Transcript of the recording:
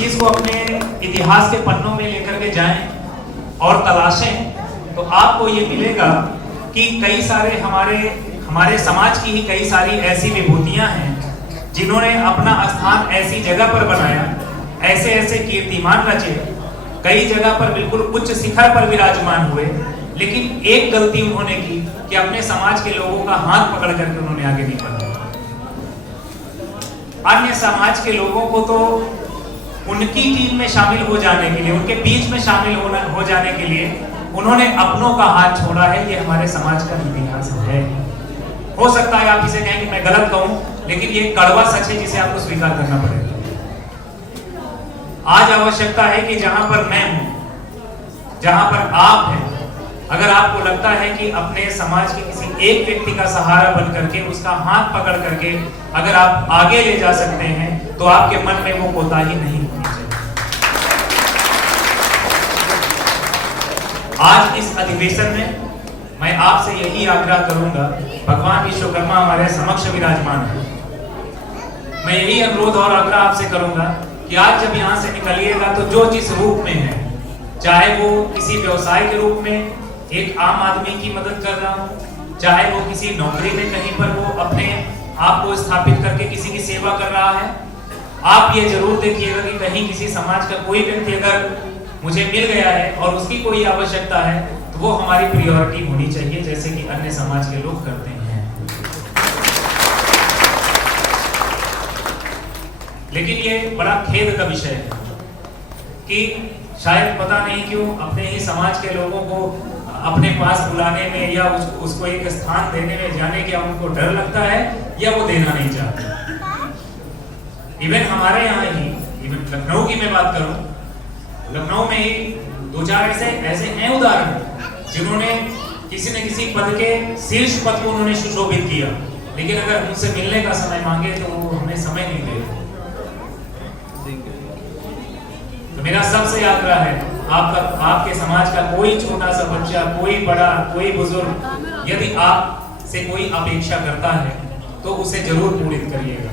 चीज को अपने इतिहास के पन्नों में लेकर के जाएं और तलाशें तो आपको ये मिलेगा कि कई सारे हमारे समाज की ही कई सारी ऐसी विभूतियां हैं जिन्होंने अपना स्थान ऐसी जगह पर बनाया, ऐसे ऐसे कीर्तिमान रचे, कई जगह पर बिल्कुल उच्च शिखर पर विराजमान हुए, लेकिन एक गलती उन्होंने की कि अपने समाज के लोगों का हाथ पकड़ करके उन्होंने आगे नहीं बढ़ा। अन्य समाज के लोगों को तो उनकी टीम में शामिल हो जाने के लिए, उनके बीच में शामिल हो जाने के लिए उन्होंने अपनों का हाथ छोड़ा है। ये हमारे समाज का इतिहास है। हो सकता है आप इसे कहें कि मैं गलत कहूं, लेकिन ये कड़वा सच है जिसे आपको स्वीकार करना पड़ेगा। आज आवश्यकता है कि जहां पर मैं हूं, जहां पर आप हैं, अगर आपको लगता है कि अपने समाज के किसी एक व्यक्ति का सहारा बन करके, उसका हाथ पकड़ करके अगर आप आगे ले जा सकते हैं, तो आपके मन में वो कोताही नहीं होनी चाहिए। आज इस अधिवेशन में मैं आपसे यही आग्रह करूंगा, भगवान विश्वकर्मा हमारे समक्ष विराजमान है, मैं यही अनुरोध और आग्रह आपसे करूंगा कि आज जब यहाँ से निकलिएगा तो जो जिस रूप में है, चाहे वो किसी व्यवसाय के रूप में एक आम आदमी की मदद कर रहा हो, चाहे वो किसी नौकरी में कहीं पर वो अपने आप को स्थापित करके किसी की सेवा कर रहा है, आप ये जरूर देखिएगा कि कहीं किसी समाज का कोई व्यक्ति अगर मुझे मिल गया है और उसकी कोई आवश्यकता है तो वो हमारी प्रायोरिटी होनी चाहिए, जैसे कि अन्य समाज के लोग करते हैं। लेकिन ये बड़ा खेद का विषय है कि शायद पता नहीं क्यों अपने ही समाज के लोगों को अपने पास बुलाने में या उसको एक स्थान देने में जाने के उनको डर लगता है या वो देना नहीं चाहते। इवन हमारे यहाँ ही, इवन लखनऊ की मैं बात करूं, लखनऊ में ही दो चार ऐसे हैं उदाहरण जिन्होंने किसी न किसी पद के शीर्ष पद को उन्होंने सुशोभित किया, लेकिन अगर उनसे मिलने का समय मांगे तो वो हमें समय नहीं दे। तो मेरा सबसे आग्रह है, आपके समाज का कोई छोटा सा बच्चा, कोई बड़ा, कोई बुजुर्ग, यदि आप से कोई अपेक्षा करता है तो उसे जरूर पूरित करिएगा।